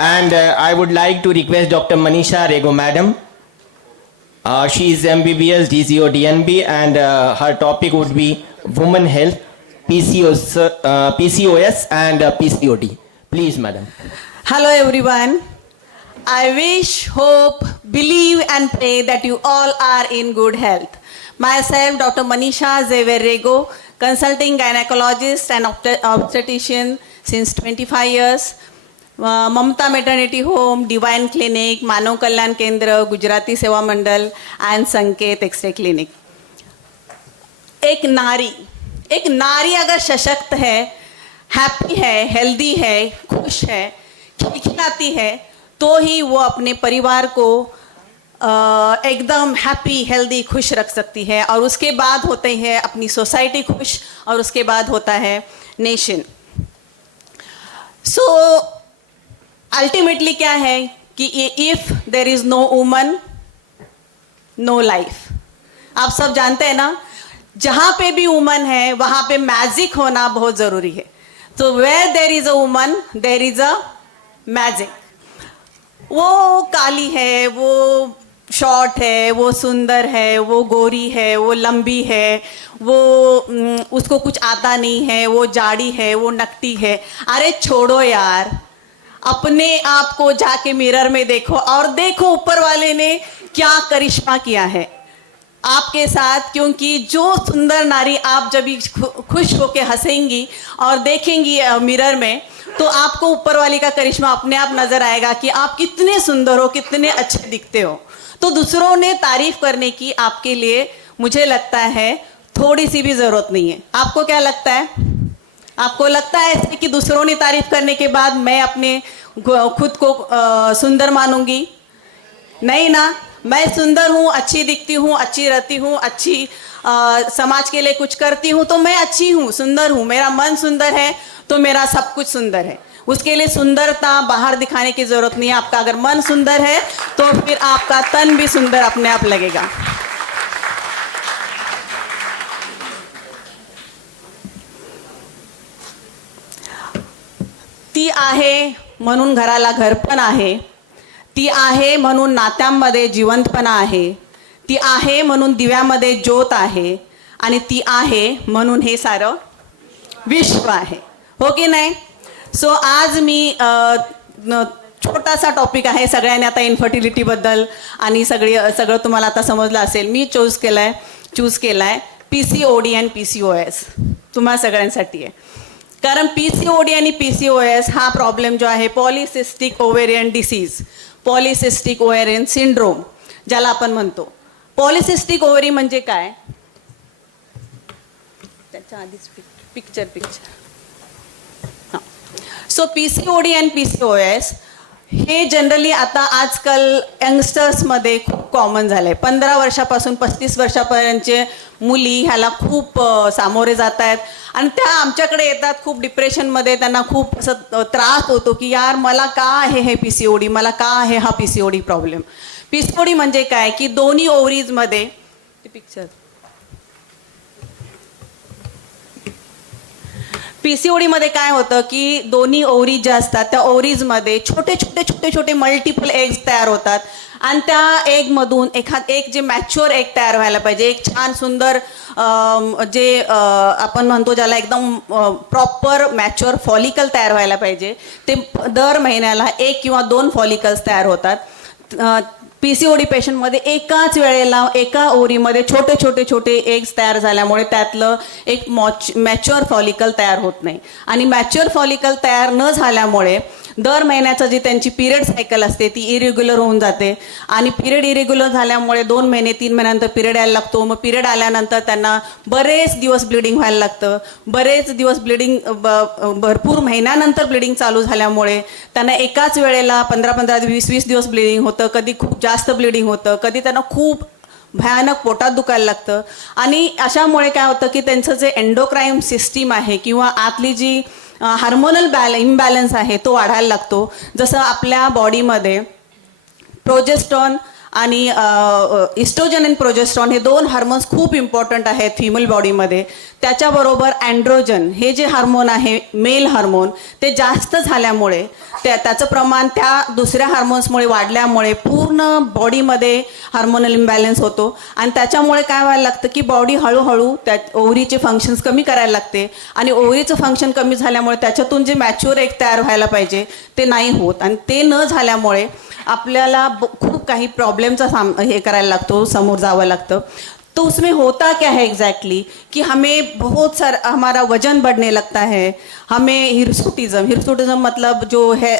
And I would like to request Dr. Manisha Rego, madam. She is MBBS, DCO, DNB, and her topic would be women health, PCOS and PCOD. Please, madam. Hello everyone. I wish, hope, believe and pray that you all are in good health. Myself, Dr. Manisha Xavier Rego, consulting gynecologist and obstetrician since 25 years. Mamta Maternity Home, Divine Clinic, Manav Kalyan Kendra, Gujarati Seva Mandal and Sanket X-ray Clinic. एक नारी अगर सशक्त है, happy है, healthy है, खुश है, खिलखिलाती है, तो ही वो अपने परिवार को एकदम हैप्पी, हेल्दी, खुश रख सकती है. और उसके बाद होते हैं अपनी सोसाइटी खुश, और उसके बाद होता है नेशन. सो अल्टीमेटली क्या है कि if there is no woman no life. आप सब जानते हैं ना, जहां पे भी वुमन है वहां पे मैजिक होना बहुत जरूरी है. तो where there is a woman there is a magic. वो काली है, वो शॉर्ट है, वो सुंदर है, वो गोरी है, वो लंबी है, वो उसको कुछ आता नहीं है, वो जाड़ी है, वो नकटी है. अरे छोड़ो यार, अपने आप को जाके मिरर में देखो और देखो ऊपर वाले ने क्या करिश्मा किया है आपके साथ. क्योंकि जो सुंदर नारी आप जब भी खुश होके हंसेंगी और देखेंगी मिरर में, तो आपको ऊपर वाली का करिश्मा अपने आप नजर आएगा कि आप कितने सुंदर हो, कितने अच्छे दिखते हो. तो दूसरों ने तारीफ करने की आपके लिए मुझे लगता है थोड़ी सी भी जरूरत नहीं है. आपको क्या लगता है? आपको लगता है ऐसे कि दूसरों ने तारीफ करने के बाद मैं अपने खुद को सुंदर मानूंगी? नहीं ना. मैं सुंदर हूँ, अच्छी दिखती हूँ, अच्छी रहती हूँ, अच्छी समाज के लिए कुछ करती हूँ, तो मैं अच्छी हूँ, सुंदर हूँ. मेरा मन सुंदर है तो मेरा सब कुछ सुंदर है. उसके लिए सुंदरता बाहर दिखाने की जरूरत नहीं है. आपका अगर मन सुंदर है तो फिर आपका तन भी सुंदर अपने आप लगेगा. ती आहे म्हणून घराला घरपण आहे. ती आहे म्हणून नात्यांमध्ये जिवंतपणा आहे. ती आहे म्हणून दिव्यामध्ये ज्योत आहे. आणि ती आहे म्हणून हे सारं विश्व आहे. हो की नाही? सो आज मी छोटासा टॉपिक आहे. सगळ्यांनी आता इन्फर्टिलिटीबद्दल आणि सगळं तुम्हाला आता समजलं असेल. मी चूज केलाय PCOD आणि PCOS तुम्हा सगळ्यांसाठी आहे. कारण PCOD आणि PCOS हा प्रॉब्लेम जो आहे, polycystic ovarian disease, polycystic ovarian syndrome ज्याला आपण म्हणतो. पॉलिसिस्टिक ओव्हरी म्हणजे काय? त्याच्या आधीच पिक्चर सो PCOD आणि PCOS हे जनरली आता आजकाल यंगस्टर्समध्ये खूप कॉमन झालं आहे. 15 वर्षापासून 35 वर्षापर्यंतचे मुली ह्याला खूप सामोरे जात आहेत. आणि त्या आमच्याकडे येतात खूप डिप्रेशनमध्ये. त्यांना खूप असं त्रास होतो की यार मला का आहे हे PCOD, मला का आहे हा PCOD प्रॉब्लेम. PCOD म्हणजे काय की दोन्ही ओव्हरीजमध्ये PCOD मध्ये काय होतं की दोन्ही ओव्हरीज ज्या असतात त्या ओव्हरीजमध्ये छोटे मल्टिपल एग्स तयार होतात. आणि त्या एगमधून एक जे मॅच्युअर एग तयार व्हायला पाहिजे, एक छान सुंदर जे आपण म्हणतो ज्याला एकदम प्रॉपर मॅच्युअर फॉलिकल तयार व्हायला पाहिजे, ते दर महिन्याला 1 किंवा 2 फॉलिकल्स तयार होतात. PCOD पेशंटमध्ये एकाच वेळेला एका ओव्हरीमध्ये छोटे एग्स तयार झाल्यामुळे त्यातलं एक मॅच्युअर फॉलिकल तयार होत नाही. आणि मॅच्युअर फॉलिकल तयार न झाल्यामुळे दर महिन्याचं जी त्यांची पिरियड सायकल असते ती इरेग्युलर होऊन जाते. आणि पिरियड इरेग्युलर झाल्यामुळे 2 महिने 3 महिन्यानंतर पिरियड यायला लागतो. मग पिरियड आल्यानंतर त्यांना बरेच दिवस ब्लिडिंग व्हायला लागतं. बरेच दिवस ब्लिडिंग, भरपूर महिन्यानंतर ब्लिडिंग चालू झाल्यामुळे त्यांना एकाच वेळेला 15-15, 20-20 दिवस ब्लिडिंग होतं. कधी खूप जास्त ब्लिडिंग होतं, कधी त्यांना खूप भयानक पोटात दुखायला लागतं. आणि अशामुळे काय होतं की त्यांचं जे एंडोक्राईन सिस्टीम आहे किंवा आतली जी हार्मोनल इम्बॅलन्स आहे तो वाढायला लागतो. जसं आपल्या बॉडीमध्ये प्रोजेस्ट्रॉन आणि इस्ट्रोजन आणि प्रोजेस्ट्रॉन हे दोन हार्मोन्स खूप इम्पॉर्टंट आहेत फिमेल बॉडीमध्ये. त्याच्याबरोबर अँड्रोजन हे जे हार्मोन आहे मेल हार्मोन ते जास्त झाल्यामुळे त्याचं प्रमाण त्या दुसऱ्या हार्मोन्समुळे वाढल्यामुळे पूर्ण बॉडीमध्ये हार्मोनल इम्बॅलन्स होतो आणि त्याच्यामुळे काय व्हायला लागतं की बॉडी हळूहळू त्या ओव्हरीचे फंक्शन्स कमी करायला लागते आणि ओव्हरीचं फंक्शन कमी झाल्यामुळे त्याच्यातून जे मॅच्युअर एग तयार व्हायला पाहिजे ते नाही होत आणि ते न झाल्यामुळे आपल्याला खूप काही प्रॉब्लेमचा हे करायला लागतो, समोर जावं लागतं. तो उसमें होता क्या है एग्जैक्टली कि हमें बहुत सारा हमारा वजन बढ़ने लगता है, हमें हिरसुटिज्म मतलब जो है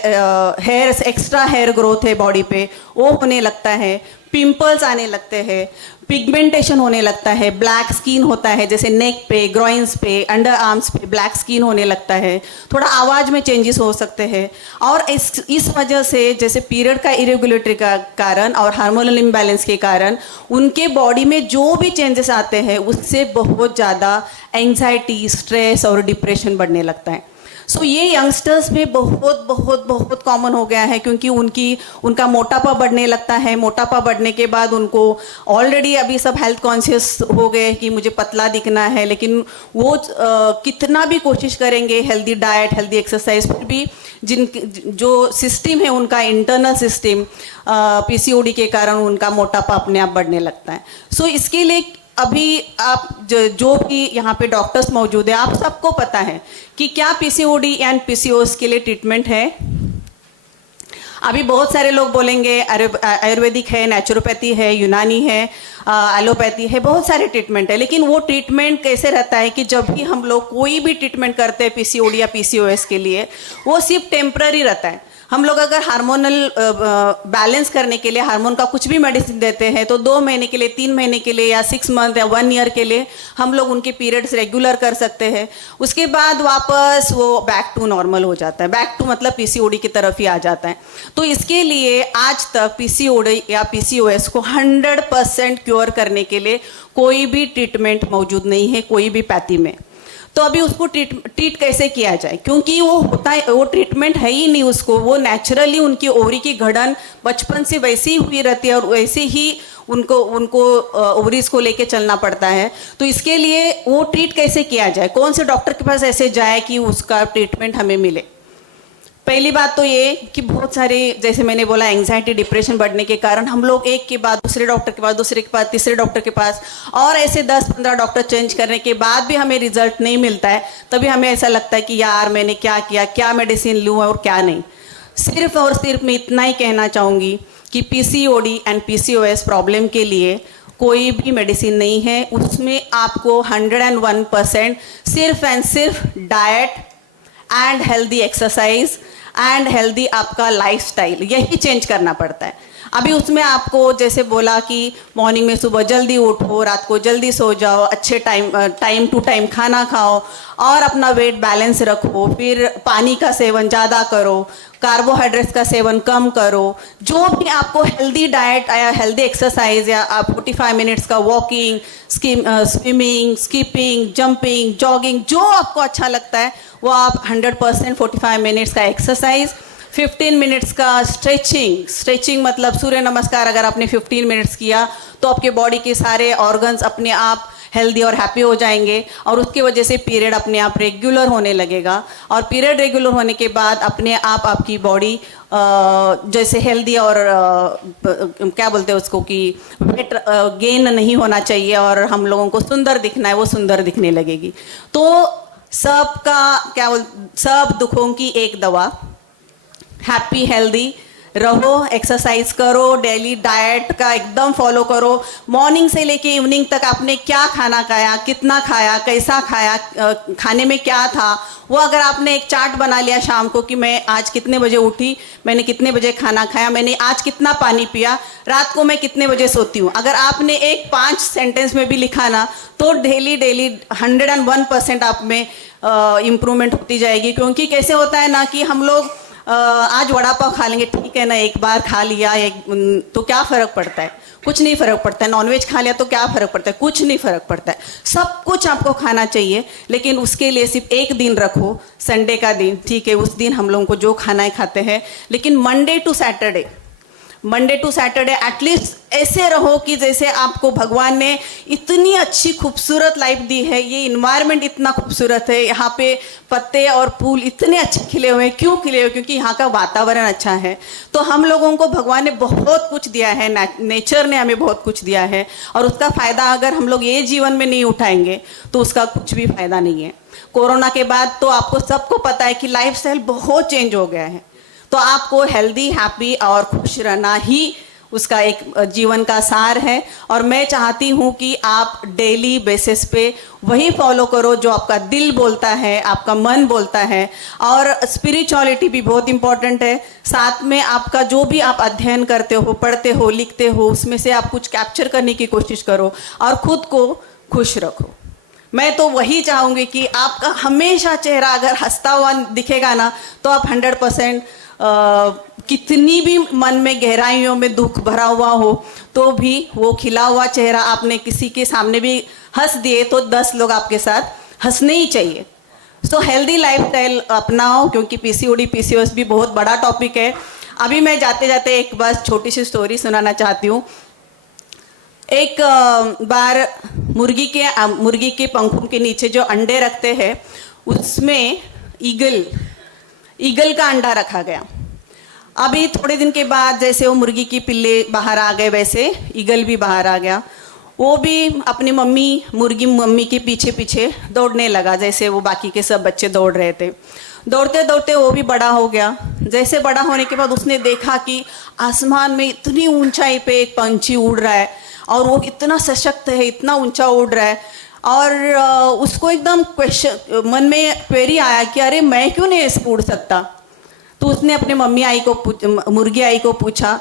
हेयर एक्स्ट्रा हेयर ग्रोथ है बॉडी पे वो होने लगता है, पिंपल्स आने लगते हैं, पिगमेंटेशन होने लगता है, ब्लैक स्किन होता है जैसे नेक पे, ग्रॉइन्स पे, अंडर आर्म्स पे ब्लैक स्किन होने लगता है, थोड़ा आवाज़ में चेंजेस हो सकते हैं. और इस वजह से जैसे पीरियड का इरेगुलेटरी का कारण और हार्मोनल इम्बैलेंस के कारण उनके बॉडी में जो भी चेंजेस आते हैं उससे बहुत ज़्यादा एंग्जाइटी, स्ट्रेस और डिप्रेशन बढ़ने लगता है. सो ये यंगस्टर्स में बहुत बहुत बहुत कॉमन हो गया है क्योंकि उनका मोटापा बढ़ने लगता है. मोटापा बढ़ने के बाद उनको ऑलरेडी अभी सब हेल्थ कॉन्शियस हो गए कि मुझे पतला दिखना है, लेकिन वो कितना भी कोशिश करेंगे हेल्दी डाइट, हेल्दी एक्सरसाइज, फिर भी जो सिस्टम है उनका इंटरनल सिस्टम पीसीओडी के कारण उनका मोटापा अपने आप बढ़ने लगता है. सो इसके लिए अभी आप जो भी यहाँ पे डॉक्टर्स मौजूद है आप सबको पता है कि क्या पीसीओडी एंड पीसीओएस के लिए ट्रीटमेंट है. अभी बहुत सारे लोग बोलेंगे आयुर्वेदिक है, नेचुरोपैथी है, यूनानी है, एलोपैथी है, बहुत सारे ट्रीटमेंट है. लेकिन वो ट्रीटमेंट कैसे रहता है कि जब भी हम लोग कोई भी ट्रीटमेंट करते हैं पीसीओडी या पीसीओएस के लिए वो सिर्फ टेम्पररी रहता है. हम लोग अगर हार्मोनल बैलेंस करने के लिए हार्मोन का कुछ भी मेडिसिन देते हैं तो 2 महीने के लिए, 3 महीने के लिए या 6 मंथ या 1 ईयर के लिए हम लोग उनके पीरियड्स रेगुलर कर सकते हैं. उसके बाद वापस वो बैक टू नॉर्मल हो जाता है. बैक टू मतलब पीसीओडी की तरफ ही आ जाता है. तो इसके लिए आज तक पीसीओडी या पीसीओएस को 100% क्योर करने के लिए कोई भी ट्रीटमेंट मौजूद नहीं है, कोई भी पैथी में. तो अभी उसको ट्रीट कैसे किया जाए क्योंकि वो ट्रीटमेंट है ही नहीं उसको. वो नेचुरली उनकी ओवरी की घड़न बचपन से वैसी ही हुई रहती है और वैसे ही उनको ओवरीज को लेके चलना पड़ता है. तो इसके लिए वो ट्रीट कैसे किया जाए, कौन से डॉक्टर के पास ऐसे जाए कि उसका ट्रीटमेंट हमें मिले. पहली बात तो ये कि बहुत सारे जैसे मैंने बोला एंग्जाइटी, डिप्रेशन बढ़ने के कारण हम लोग एक के बाद दूसरे डॉक्टर के पास, दूसरे के पास तीसरे डॉक्टर के पास और ऐसे 10-15 डॉक्टर चेंज करने के बाद भी हमें रिजल्ट नहीं मिलता है. तभी हमें ऐसा लगता है कि यार मैंने क्या किया, क्या मेडिसिन लूँ और क्या नहीं. सिर्फ और सिर्फ मैं इतना ही कहना चाहूँगी कि पीसीओडी एंड पीसीओएस प्रॉब्लम के लिए कोई भी मेडिसिन नहीं है. उसमें आपको 101% सिर्फ एंड सिर्फ diet and healthy exercise and healthy आपका लाइफस्टाइल यही चेंज करना पड़ता है. अभी उसमें आपको जैसे बोला कि मॉर्निंग में सुबह जल्दी उठो, रात को जल्दी सो जाओ, अच्छे टाइम टू टाइम खाना खाओ और अपना वेट बैलेंस रखो, फिर पानी का सेवन ज़्यादा करो, कार्बोहाइड्रेट्स का सेवन कम करो. जो भी आपको हेल्दी डाइट या हेल्दी एक्सरसाइज या 45 मिनट्स का walking, swimming, skipping, jumping, jogging जो आपको अच्छा लगता है वो आप 100% 45 मिनट्स का एक्सरसाइज, 15 मिनट्स का स्ट्रेचिंग मतलब सूर्य नमस्कार अगर आपने 15 मिनट्स किया तो आपके बॉडी के सारे ऑर्गन्स अपने आप हेल्दी और हैप्पी हो जाएंगे और उसकी वजह से पीरियड अपने आप रेगुलर होने लगेगा. और पीरियड रेगुलर होने के बाद अपने आप आपकी बॉडी जैसे हेल्दी और क्या बोलते हैं उसको कि वेट गेन नहीं होना चाहिए और हम लोगों को सुंदर दिखना है, वो सुंदर दिखने लगेगी. तो सब दुखों की एक दवा, हैप्पी हेल्दी रहो, एक्सरसाइज करो, डेली डाइट का एकदम फॉलो करो. मॉर्निंग से लेके इवनिंग तक आपने क्या खाना खाया, कितना खाया, कैसा खाया, खाने में क्या था, वो अगर आपने एक चार्ट बना लिया शाम को कि मैं आज कितने बजे उठी, मैंने कितने बजे खाना खाया, मैंने आज कितना पानी पिया, रात को मैं कितने बजे सोती हूँ, अगर आपने एक 5 सेंटेंस में भी लिखा ना तो डेली 101% आप में इम्प्रूवमेंट होती जाएगी. क्योंकि कैसे होता है ना कि हम लोग आज वड़ा पाव खा लेंगे, ठीक है ना, एक बार खा लिया तो क्या फ़र्क पड़ता है, कुछ नहीं फ़र्क पड़ता है. नॉनवेज खा लिया तो क्या फ़र्क पड़ता है, कुछ नहीं फ़र्क पड़ता है. सब कुछ आपको खाना चाहिए लेकिन उसके लिए सिर्फ एक दिन रखो, संडे का दिन, ठीक है, उस दिन हम लोगों को जो खाना है खाते हैं. लेकिन Monday to Saturday Monday to Saturday at least ऐसे रहो कि जैसे आपको भगवान ने इतनी अच्छी खूबसूरत लाइफ दी है, ये इन्वायरमेंट इतना खूबसूरत है, यहाँ पे पत्ते और फूल इतने अच्छे खिले हुए हैं। क्यों खिले हुए? क्योंकि यहाँ का वातावरण अच्छा है। तो हम लोगों को भगवान ने बहुत कुछ दिया है, नेचर ने हमें बहुत कुछ दिया है, और उसका फ़ायदा अगर हम लोग ये जीवन में नहीं उठाएंगे तो उसका कुछ भी फ़ायदा नहीं है। कोरोना के बाद तो आपको सबको पता है कि लाइफस्टाइल बहुत चेंज हो गया है। तो आपको हेल्दी, हैप्पी और खुश रहना ही उसका एक जीवन का सार है। और मैं चाहती हूँ कि आप डेली बेसिस पे वही फॉलो करो जो आपका दिल बोलता है, आपका मन बोलता है। और स्पिरिचुअलिटी भी बहुत इम्पोर्टेंट है। साथ में आपका जो भी आप अध्ययन करते हो, पढ़ते हो, लिखते हो, उसमें से आप कुछ कैप्चर करने की कोशिश करो और खुद को खुश रखो। मैं तो वही चाहूँगी कि आपका हमेशा चेहरा अगर हंसता हुआ दिखेगा ना, तो आप 100% कितनी भी मन में गहराइयों में दुख भरा हुआ हो तो भी वो खिला हुआ चेहरा आपने किसी के सामने भी हंस दिए तो 10 लोग आपके साथ हंसने ही चाहिए। सो हेल्दी लाइफस्टाइल अपनाओ, क्योंकि पीसीओडी पीसीओएस भी बहुत बड़ा टॉपिक है। अभी मैं जाते जाते एक बस छोटी सी स्टोरी सुनाना चाहती हूँ। एक बार मुर्गी के पंखों के नीचे जो अंडे रखते हैं उसमें ईगल का अंडा रखा गया। अभी थोड़े दिन के बाद जैसे वो मुर्गी की पिल्ले बाहर आ गए, वैसे ईगल भी बाहर आ गया। वो भी अपनी मुर्गी मम्मी के पीछे पीछे दौड़ने लगा, जैसे वो बाकी के सब बच्चे दौड़ रहे थे। दौड़ते दौड़ते वो भी बड़ा हो गया। जैसे बड़ा होने के बाद उसने देखा कि आसमान में इतनी ऊंचाई पे एक पंछी उड़ रहा है और वो इतना सशक्त है, इतना ऊंचा उड़ रहा है। और उसको एकदम क्वेश्चन मन में क्वेरी आया कि अरे मैं क्यों नहीं ऐसे उड़ सकता। तो उसने अपने मुर्गी आई को पूछा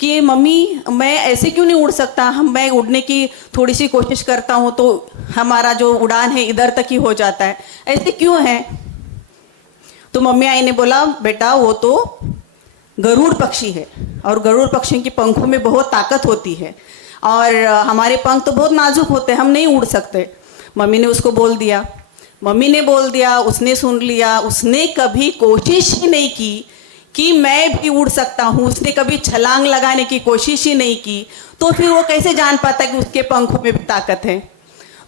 कि मम्मी मैं ऐसे क्यों नहीं उड़ सकता, मैं उड़ने की थोड़ी सी कोशिश करता हूँ तो हमारा जो उड़ान है इधर तक ही हो जाता है, ऐसे क्यों है। तो मम्मी आई ने बोला बेटा वो तो गरुड़ पक्षी है और गरुड़ पक्षी के पंखों में बहुत ताकत होती है और हमारे पंख तो बहुत नाजुक होते हैं, हम नहीं उड़ सकते। मम्मी ने उसको बोल दिया, उसने सुन लिया। उसने कभी कोशिश ही नहीं की कि मैं भी उड़ सकता हूँ, उसने कभी छलांग लगाने की कोशिश ही नहीं की। तो फिर वो कैसे जान पाता कि उसके पंखों में भी ताकत है।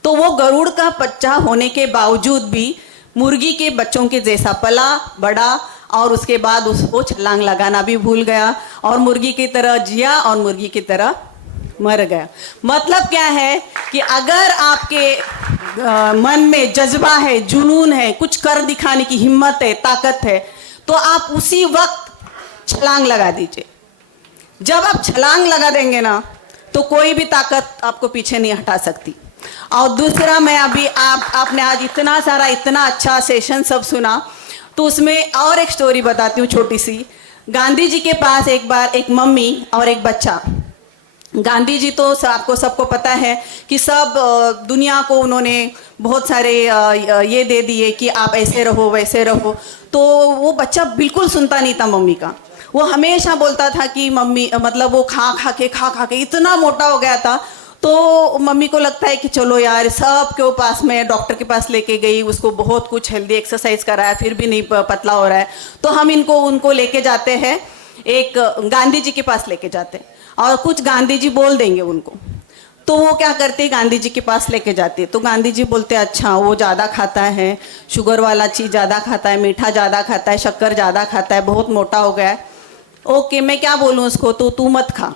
तो वो गरुड़ का बच्चा होने के बावजूद भी मुर्गी के बच्चों के जैसा पला बड़ा और उसके बाद उसको छलांग लगाना भी भूल गया और मुर्गी की तरह जिया और मुर्गी की तरह मर गया। मतलब क्या है कि अगर आपके मन में जज्बा है, जुनून है, कुछ कर दिखाने की हिम्मत है, ताकत है, तो आप उसी वक्त छलांग लगा दीजिए। जब आप छलांग लगा देंगे ना तो कोई भी ताकत आपको पीछे नहीं हटा सकती। और दूसरा, मैं अभी आपने आज इतना सारा इतना अच्छा सेशन सब सुना, तो उसमें और एक स्टोरी बताती हूँ छोटी सी। गांधी जी के पास एक बार एक मम्मी और एक बच्चा। गांधी जी तो आपको सबको पता है कि सब दुनिया को उन्होंने बहुत सारे ये दे दिए कि आप ऐसे रहो वैसे रहो। तो वो बच्चा बिल्कुल सुनता नहीं था मम्मी का। वो हमेशा बोलता था कि मम्मी, मतलब वो खा खा के इतना मोटा हो गया था। तो मम्मी को लगता है कि चलो यार, सब के पास में डॉक्टर के पास लेके गई, उसको बहुत कुछ हेल्दी एक्सरसाइज कराया, फिर भी नहीं पतला हो रहा है। तो हम उनको लेके जाते हैं, एक गांधी जी के पास लेके जाते हैं और कुछ गांधी जी बोल देंगे उनको। तो वो क्या करते, गांधी जी के पास लेके जाते। तो गांधी जी बोलते अच्छा वो ज़्यादा खाता है, शुगर वाला चीज़ ज़्यादा खाता है, मीठा ज़्यादा खाता है, शक्कर ज़्यादा खाता है, बहुत मोटा हो गया है। ओके, मैं क्या बोलूँ उसको, तो तू मत खा।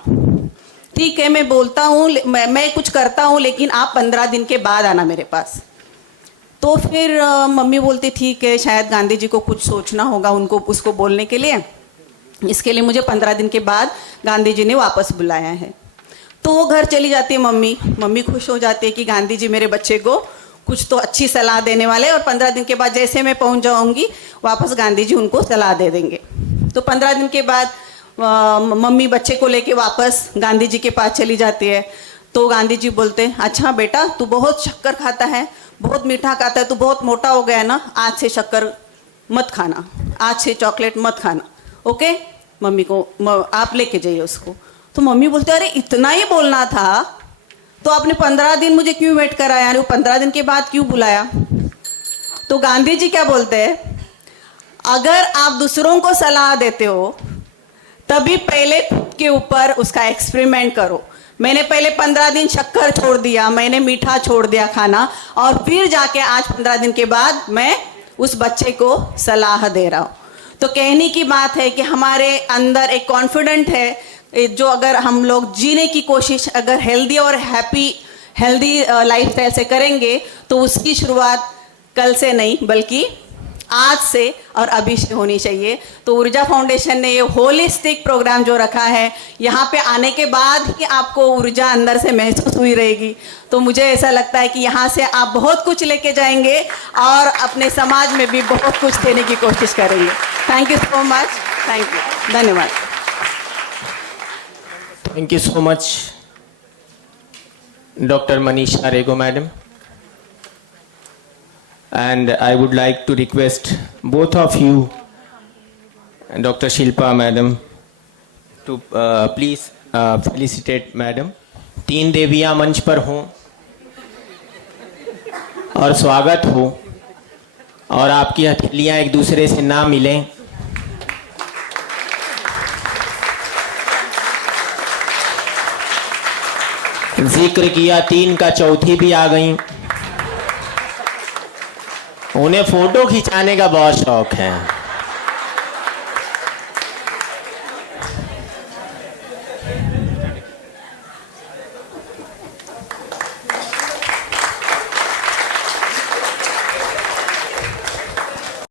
ठीक है, मैं बोलता हूँ, मैं कुछ करता हूँ, लेकिन आप 15 दिन के बाद आना मेरे पास। तो फिर मम्मी बोलती ठीक है, शायद गांधी जी को कुछ सोचना होगा उसको बोलने के लिए, इसके लिए मुझे 15 दिन के बाद गांधी जी ने वापस बुलाया है। तो वो घर चली जाती है मम्मी खुश हो जाती है कि गांधी जी मेरे बच्चे को कुछ तो अच्छी सलाह देने वाले, और 15 दिन के बाद जैसे मैं पहुंच जाऊंगी वापस गांधी जी उनको सलाह दे देंगे। तो 15 दिन के बाद मम्मी बच्चे को लेके वापस गांधी जी के पास चली जाती है। तो गांधी जी बोलते अच्छा बेटा, तू बहुत शक्कर खाता है, बहुत मीठा खाता है, तू बहुत मोटा हो गया है ना, आज से शक्कर मत खाना, आज से चॉकलेट मत खाना, ओके। मम्मी को आप लेके जाइए उसको। तो मम्मी बोलते अरे इतना ही बोलना था तो आपने 15 दिन मुझे क्यों वेट कराया, यानी 15 दिन के बाद क्यों बुलाया। तो गांधी जी क्या बोलते हैं, अगर आप दूसरों को सलाह देते हो तभी पहले खुद के ऊपर उसका एक्सपेरिमेंट करो। मैंने पहले 15 दिन शक्कर छोड़ दिया, मैंने मीठा छोड़ दिया खाना, और फिर जाके आज 15 दिन के बाद मैं उस बच्चे को सलाह दे रहा हूँ। तो कहने की बात है कि हमारे अंदर एक कॉन्फिडेंट है जो अगर हम लोग जीने की कोशिश अगर हेल्दी और हेल्दी लाइफस्टाइल से करेंगे तो उसकी शुरुआत कल से नहीं बल्कि आज से और अभी से होनी चाहिए। तो ऊर्जा फाउंडेशन ने ये होलिस्टिक प्रोग्राम जो रखा है, यहाँ पे आने के बाद ही आपको ऊर्जा अंदर से महसूस हुई रहेगी। तो मुझे ऐसा लगता है कि यहाँ से आप बहुत कुछ लेके जाएंगे और अपने समाज में भी बहुत कुछ देने की कोशिश करेंगे। Thank you so much, thank you, धन्यवाद। Thank you so much, Dr. Manisha Rego, madam. And I would like to request both of you, and Dr. Shilpa, madam, to please felicitate madam. 3 देवियां मंच पर हों और स्वागत हो, और आपकी हथेलियां एक दूसरे से ना मिलें। जिक्र किया 3 का चौथी भी आ गई। उन्हें फोटो खिंचाने का बहुत शौक है।